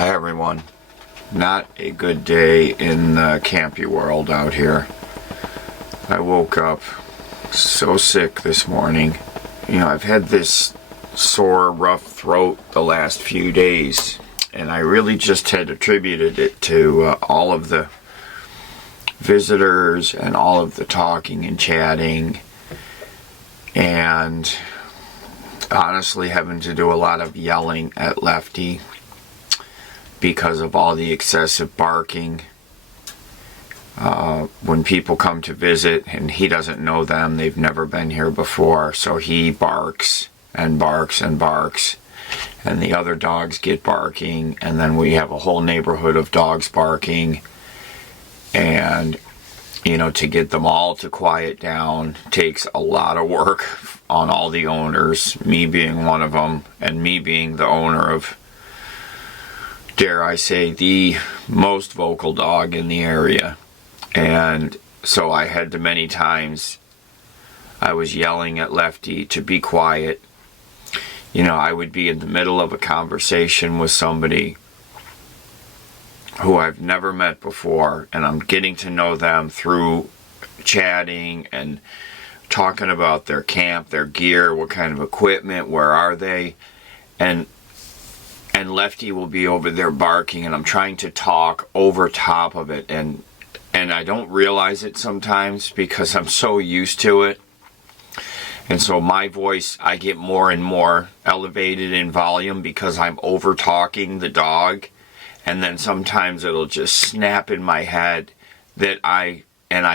Hi everyone. Not a good day in the campy world out here. I woke up so sick this morning. I've had this sore, rough throat the last few days, and I really just had attributed it to all of the visitors and all of the talking and chatting, and honestly having to do a lot of yelling at Lefty because of all the excessive barking. When people come to visit and he doesn't know them, they've never been here before, so he barks and barks and barks, and the other dogs get barking, and then we have a whole neighborhood of dogs barking, and to get them all to quiet down takes a lot of work on all the owners, me being one of them, and me being the owner of, dare I say, the most vocal dog in the area. And so I had to many times, I was yelling at Lefty to be quiet. I would be in the middle of a conversation with somebody who I've never met before, and I'm getting to know them through chatting and talking about their camp, their gear, what kind of equipment, where are they, and Lefty will be over there barking, and I'm trying to talk over top of it, and I don't realize it sometimes because I'm so used to it. And so my voice, I get more and more elevated in volume because I'm over talking the dog, and then sometimes it'll just snap in my head that I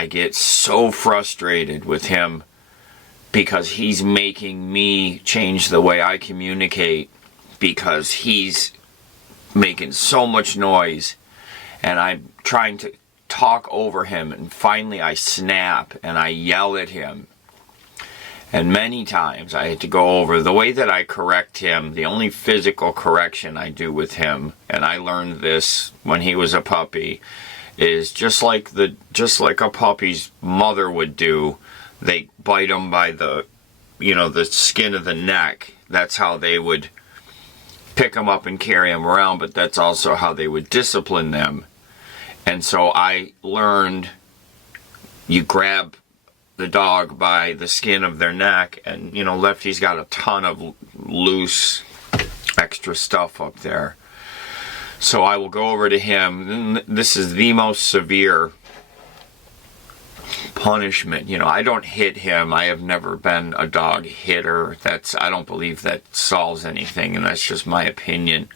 get so frustrated with him because he's making me change the way I communicate, because he's making so much noise and I'm trying to talk over him, and finally I snap and I yell at him. And many times I had to go over the way that I correct him. The only physical correction I do with him, and I learned this when he was a puppy, is just like a puppy's mother would do. They bite him by the skin of the neck. That's how they would pick them up and carry them around, but that's also how they would discipline them. And so I learned, you grab the dog by the skin of their neck, and Lefty's got a ton of loose extra stuff up there. So I will go over to him, and this is the most severe punishment. I don't hit him. I have never been a dog hitter. I don't believe that solves anything, and that's just my opinion.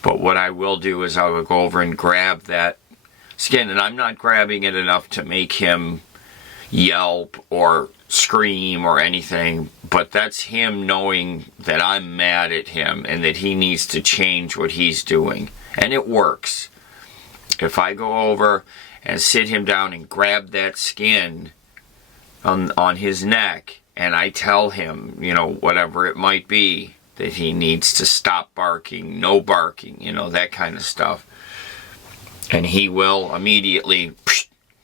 But what I will do is I will go over and grab that skin, and I'm not grabbing it enough to make him yelp or scream or anything, but that's him knowing that I'm mad at him and that he needs to change what he's doing. And it works. If I go over and sit him down and grab that skin on his neck, and I tell him, whatever it might be, that he needs to stop barking, no barking, that kind of stuff, and he will immediately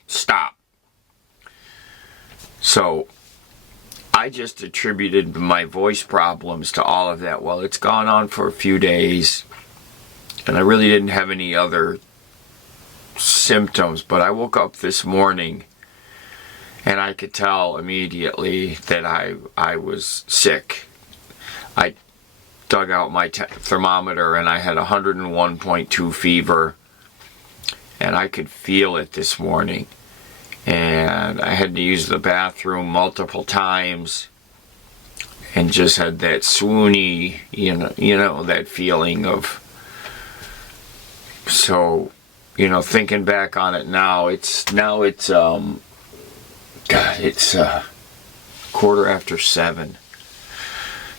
stop. So I just attributed my voice problems to all of that. Well, it's gone on for a few days, and I really didn't have any other symptoms, but I woke up this morning and I could tell immediately that I was sick. I dug out my thermometer and I had 101.2 fever, and I could feel it this morning, and I had to use the bathroom multiple times and just had that swoony, that feeling of, so thinking back on it now, it's 7:15.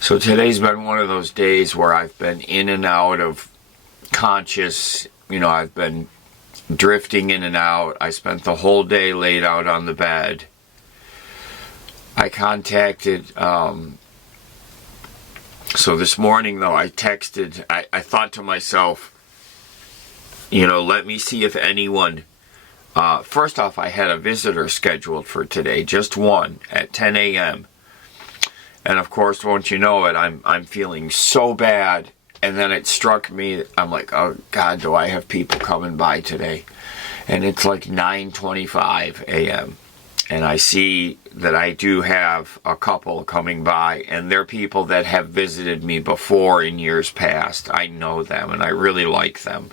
So today's been one of those days where I've been in and out of conscious, I've been drifting in and out. I spent the whole day laid out on the bed. I contacted, so this morning though, I texted, I thought to myself, let me see if anyone, first off, I had a visitor scheduled for today, just one, at 10 a.m. And of course, won't you know it, I'm feeling so bad And then it struck me, I'm like, oh God, do I have people coming by today? And it's like 9:25 a.m. And I see that I do have a couple coming by, and they're people that have visited me before in years past. I know them, and I really like them.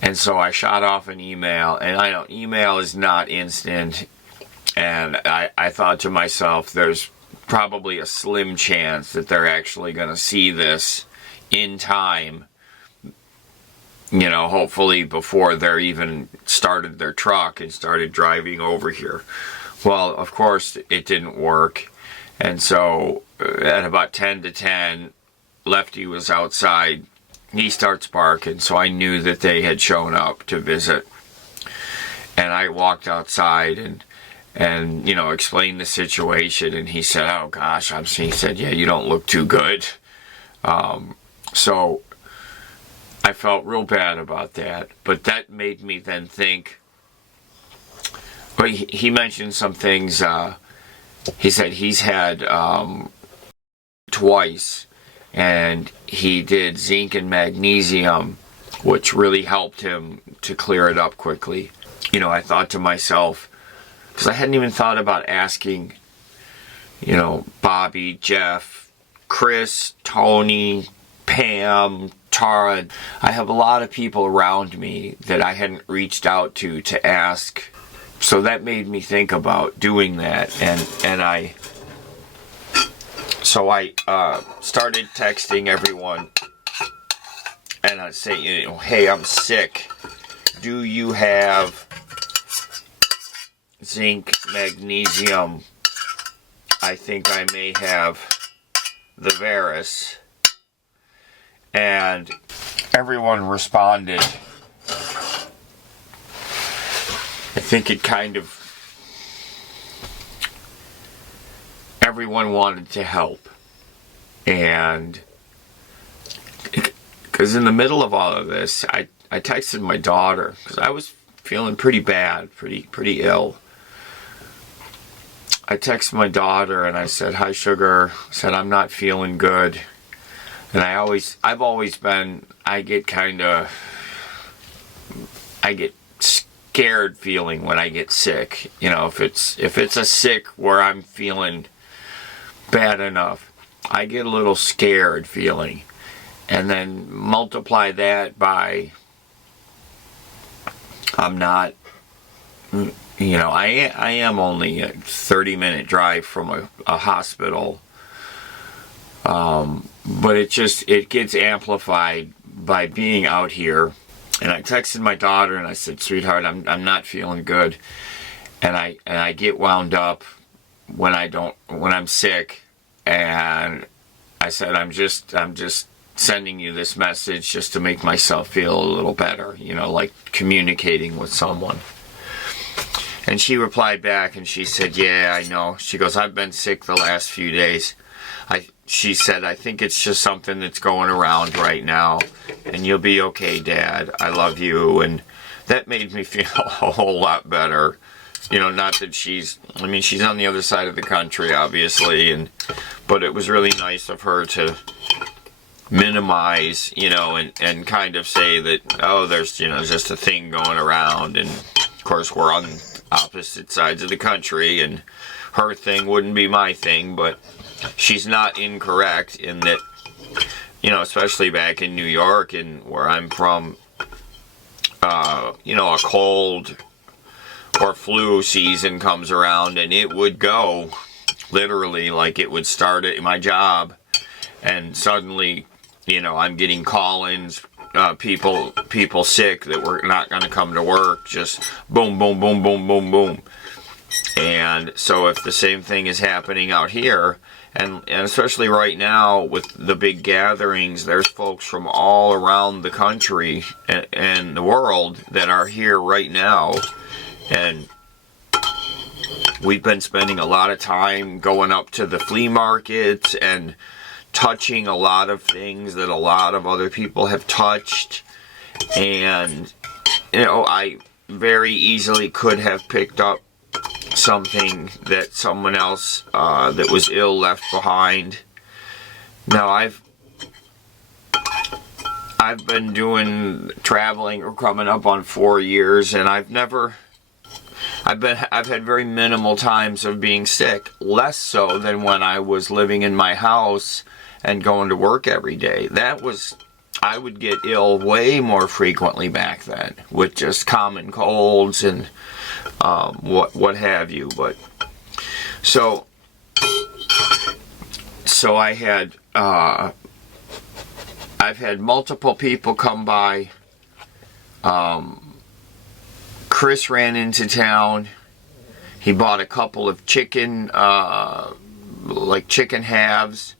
And so I shot off an email, and I know email is not instant, and I thought to myself, there's probably a slim chance that they're actually going to see this in time, you know, hopefully before they're even started their truck and started driving over here. Well, of course, it didn't work. And so at about 10 to 10, Lefty was outside. He starts barking, so I knew that they had shown up to visit. And I walked outside and you know, explained the situation. And he said, oh gosh, he said, yeah, you don't look too good. So I felt real bad about that, but that made me then think. But he mentioned some things. He said he's had twice, and he did zinc and magnesium, which really helped him to clear it up quickly. You know, I thought to myself, because I hadn't even thought about asking, you know, Bobby, Jeff, Chris, Tony, Pam, Tara. I have a lot of people around me that I hadn't reached out to ask. So that made me think about doing that, and I started texting everyone, and I say, you know, hey, I'm sick. Do you have zinc, magnesium? I think I may have the virus. And everyone responded. I think it kind of, everyone wanted to help. And because in the middle of all of this, I texted my daughter, because I was feeling pretty bad, pretty ill. I texted my daughter and I said, hi sugar. I said, I'm not feeling good. And I've always been, I get scared feeling when I get sick. You know, if it's a sick where I'm feeling bad enough, I get a little scared feeling. And then multiply that by, I'm not, you know, I am only a 30-minute drive from a hospital. But it gets amplified by being out here. And I texted my daughter and I said, sweetheart, I'm not feeling good. And I get wound up when I'm sick. And I said, I'm just sending you this message just to make myself feel a little better, you know, like communicating with someone. And she replied back and she said, yeah, I know. She goes, I've been sick the last few days. She said, I think it's just something that's going around right now, and you'll be okay, Dad. I love you. And that made me feel a whole lot better. You know, not that she's on the other side of the country, obviously, but it was really nice of her to minimize, you know, and kind of say that, oh, there's, you know, just a thing going around. And of course, we're on opposite sides of the country, and her thing wouldn't be my thing, but she's not incorrect in that, you know, especially back in New York and where I'm from, you know, a cold or flu season comes around and it would go literally like it would start at my job, and suddenly, you know, I'm getting call-ins, people sick that were not going to come to work, just boom, boom, boom, boom, boom, boom. And so if the same thing is happening out here, and especially right now with the big gatherings, there's folks from all around the country and the world that are here right now. And we've been spending a lot of time going up to the flea markets and touching a lot of things that a lot of other people have touched. And, you know, I very easily could have picked up something that someone else that was ill left behind. Now, I've been doing traveling or coming up on 4 years, and I've had very minimal times of being sick, less so than when I was living in my house and going to work every day. I would get ill way more frequently back then with just common colds and what have you. But so I had I've had multiple people come by. Chris ran into town. He bought a couple of chicken, like chicken halves,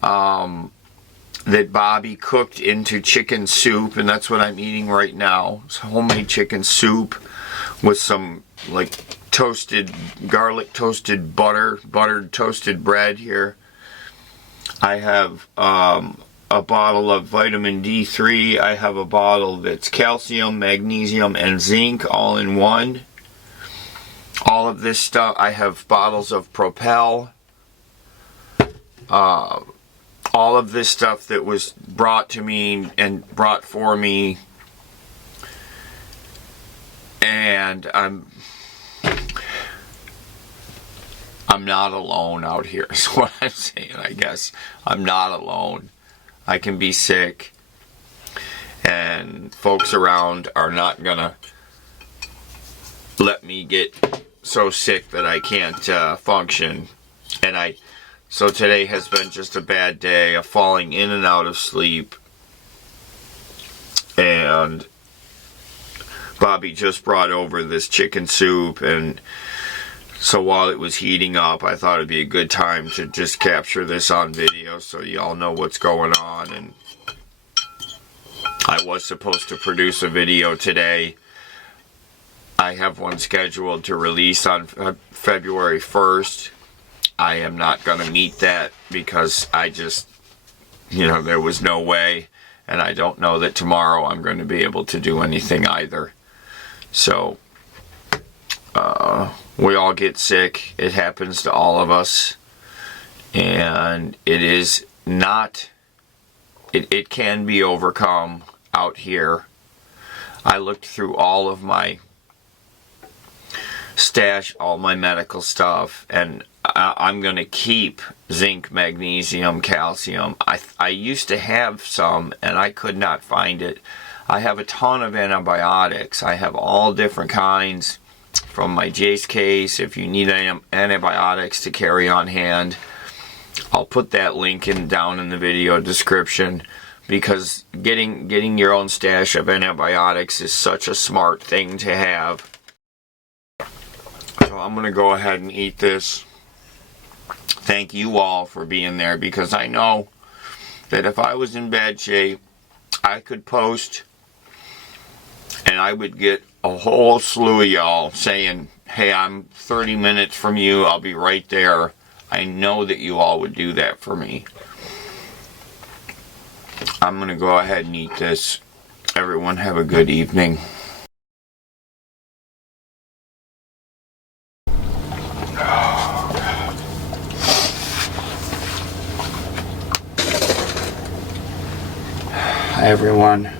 that Bobby cooked into chicken soup, and that's what I'm eating right now. It's homemade chicken soup with some like toasted, garlic toasted buttered toasted bread here. I have a bottle of vitamin D3. I have a bottle that's calcium, magnesium, and zinc all in one. All of this stuff. I have bottles of Propel. All of this stuff that was brought to me and brought for me. And I'm not alone out here, is what I'm saying, I guess. I'm not alone. I can be sick, and folks around are not gonna let me get so sick that I can't function. And so today has been just a bad day of falling in and out of sleep. And Bobby just brought over this chicken soup, and so while it was heating up, I thought it'd be a good time to just capture this on video so y'all know what's going on. And I was supposed to produce a video today. I have one scheduled to release on February 1st. I am not going to meet that because I just, there was no way. And I don't know that tomorrow I'm going to be able to do anything either. So, we all get sick. It happens to all of us. And it is not, it can be overcome out here. I looked through all of my stash, all my medical stuff, and I'm going to keep zinc, magnesium, calcium. I used to have some, and I could not find it. I have a ton of antibiotics. I have all different kinds from my Jace case. If you need antibiotics to carry on hand, I'll put that link down in the video description, because getting your own stash of antibiotics is such a smart thing to have. So I'm going to go ahead and eat this. Thank you all for being there, because I know that if I was in bad shape, I could post and I would get a whole slew of y'all saying, hey, I'm 30 minutes from you, I'll be right there. I know that you all would do that for me. I'm going to go ahead and eat this. Everyone have a good evening. Hi everyone.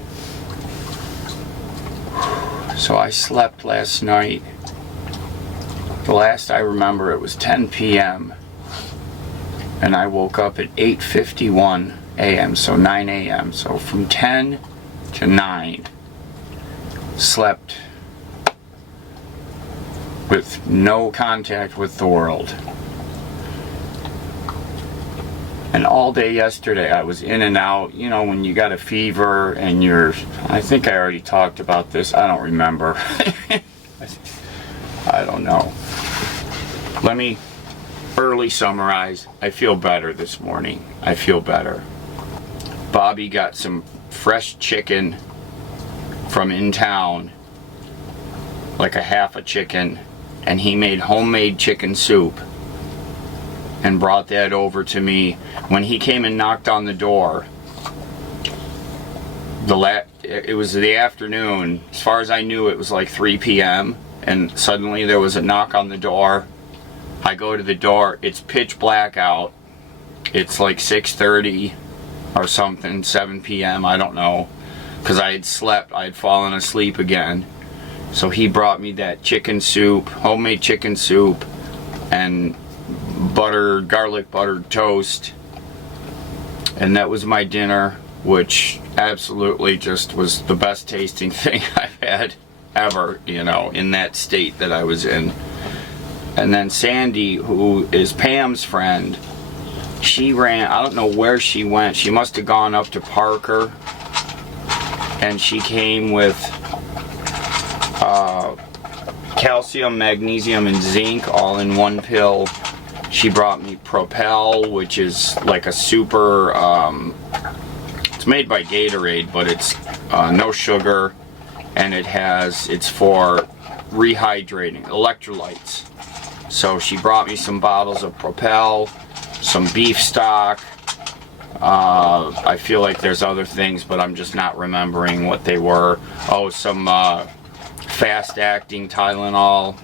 So I slept last night. The last I remember, it was 10 p.m. and I woke up at 8:51 a.m. so 9 a.m. so from 10 to 9 slept with no contact with the world. And all day yesterday I was in and out. When you got a fever and I think I already talked about this, I don't remember. I don't know. Let me early summarize. I feel better this morning. I feel better. Bobby got some fresh chicken from in town, like a half a chicken, and he made homemade chicken soup and brought that over to me. When he came and knocked on the door, it was the afternoon. As far as I knew, it was like 3 p.m. and suddenly there was a knock on the door. I go to the door, it's pitch black out. It's like 6:30 or something, 7 p.m., I don't know, because I had slept, I had fallen asleep again. So he brought me that chicken soup, homemade chicken soup, and garlic buttered toast, and that was my dinner, which absolutely just was the best tasting thing I've had ever, you know, in that state that I was in. And then Sandy, who is Pam's friend, she ran, I don't know where she went, she must have gone up to Parker, and she came with calcium, magnesium, and zinc all in one pill. She brought me Propel, which is like a super, it's made by Gatorade, but it's no sugar, and it's for rehydrating, electrolytes. So she brought me some bottles of Propel, some beef stock. I feel like there's other things, but I'm just not remembering what they were. Oh, some fast-acting Tylenol.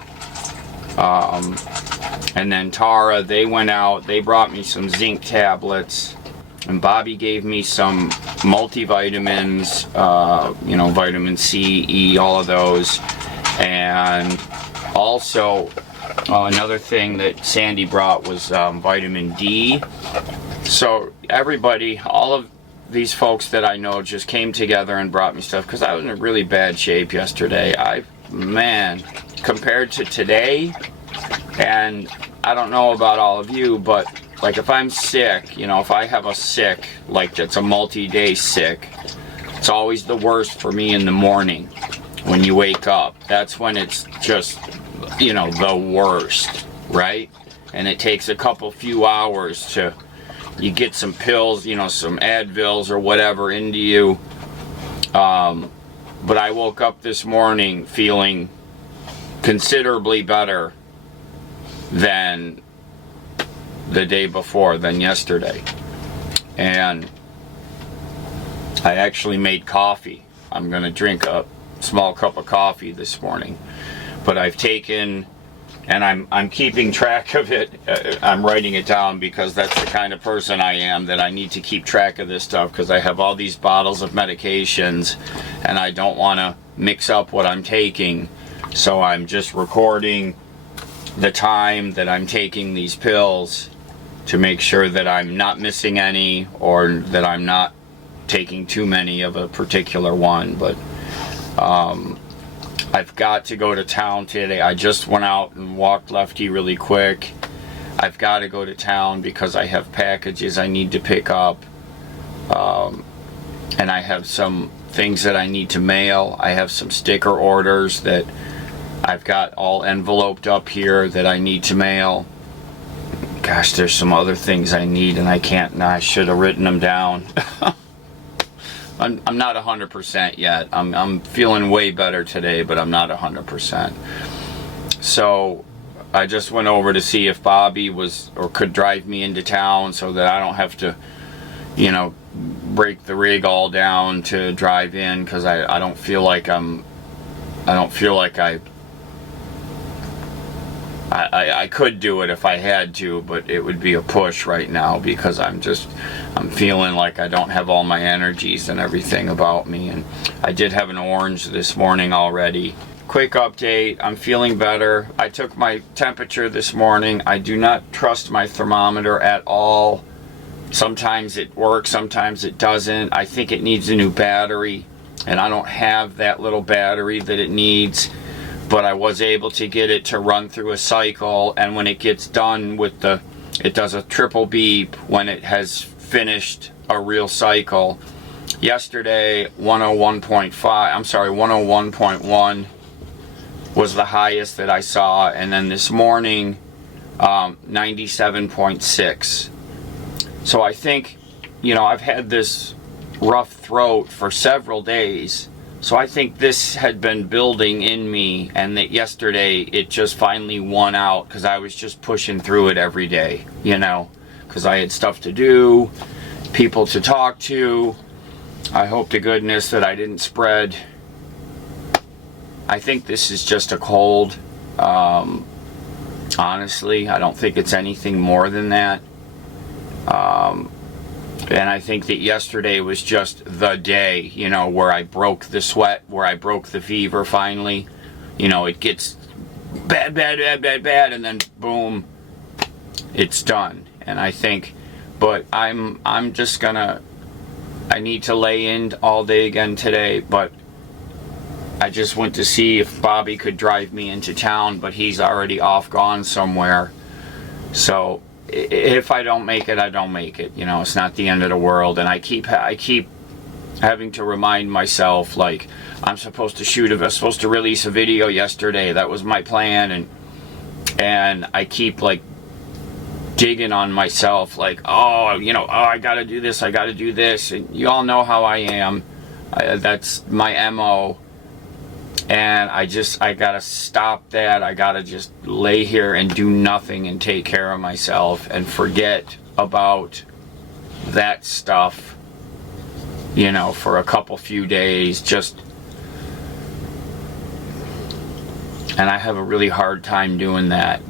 And then Tara, they went out, they brought me some zinc tablets, and Bobby gave me some multivitamins, you know, vitamin C, E, all of those. And also, another thing that Sandy brought was vitamin D. So everybody, all of these folks that I know just came together and brought me stuff, because I was in really bad shape yesterday. Man, compared to today, and I don't know about all of you, but like if I'm sick, you know, if I have a sick, like that's a multi-day sick, it's always the worst for me in the morning when you wake up. That's when it's just, you know, the worst, right? And it takes a few hours to, you get some pills, you know, some Advils or whatever into you. But I woke up this morning feeling considerably better than the day before, than yesterday. And I actually made coffee. I'm gonna drink a small cup of coffee this morning. But I've taken, and I'm keeping track of it. I'm writing it down because that's the kind of person I am, that I need to keep track of this stuff, because I have all these bottles of medications and I don't want to mix up what I'm taking. So I'm just recording the time that I'm taking these pills to make sure that I'm not missing any, or that I'm not taking too many of a particular one. But I've got to go to town today. I just went out and walked Lefty really quick. I've got to go to town because I have packages I need to pick up, and I have some things that I need to mail. I have some sticker orders that I've got all enveloped up here that I need to mail. Gosh, there's some other things I need and I can't. I should have written them down. I'm not 100% yet. I'm feeling way better today, but I'm not 100%. So I just went over to see if Bobby was or could drive me into town so that I don't have to, you know, break the rig all down to drive in, because I don't feel like I could do it if I had to, but it would be a push right now because I'm feeling like I don't have all my energies and everything about me. And I did have an orange this morning already. Quick update, I'm feeling better. I took my temperature this morning. I do not trust my thermometer at all. Sometimes it works, sometimes it doesn't. I think it needs a new battery, and I don't have that little battery that it needs. But I was able to get it to run through a cycle, and when it gets done with it does a triple beep when it has finished a real cycle. Yesterday, 101.1 was the highest that I saw, and then this morning, 97.6. So I think, you know, I've had this rough throat for several days. So I think this had been building in me, and that yesterday it just finally won out because I was just pushing through it every day, you know, because I had stuff to do, people to talk to. I hope to goodness that I didn't spread. I think this is just a cold. Honestly, I don't think it's anything more than that. And I think that yesterday was just the day, you know, where I broke the sweat, where I broke the fever finally. You know, it gets bad, and then boom, it's done. And I think, but I'm just gonna, I need to lay in all day again today, but I just went to see if Bobby could drive me into town, but he's already off gone somewhere. So if I don't make it, I don't make it. You know, it's not the end of the world. And I keep having to remind myself, like, I'm supposed to release a video yesterday. That was my plan. And I keep, like, digging on myself, like, oh, you know, oh, I gotta do this, and you all know how I am. That's my MO. And I gotta stop that. I gotta just lay here and do nothing and take care of myself and forget about that stuff, you know, for a few days. And I have a really hard time doing that.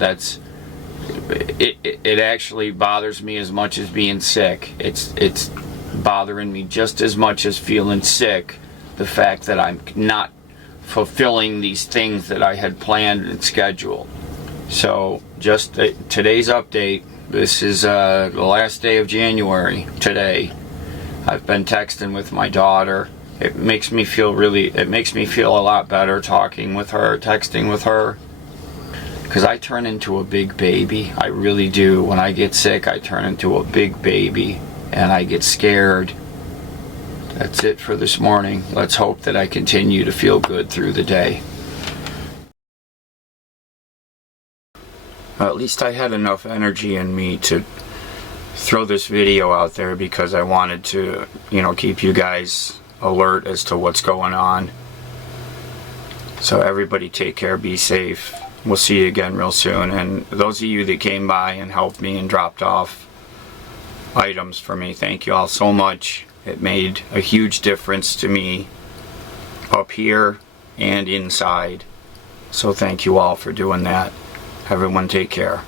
It actually bothers me as much as being sick. It's bothering me just as much as feeling sick, the fact that I'm not fulfilling these things that I had planned and scheduled. So just today's update. This is the last day of January today. I've been texting with my daughter. It makes me feel a lot better talking with her, texting with her, because I turn into a big baby. I really do. When I get sick, I turn into a big baby and I get scared. That's it for this morning. Let's hope that I continue to feel good through the day. At least I had enough energy in me to throw this video out there, because I wanted to, you know, keep you guys alert as to what's going on. So everybody take care, be safe. We'll see you again real soon. And those of you that came by and helped me and dropped off items for me, thank you all so much. It made a huge difference to me up here and inside. So thank you all for doing that. Everyone take care.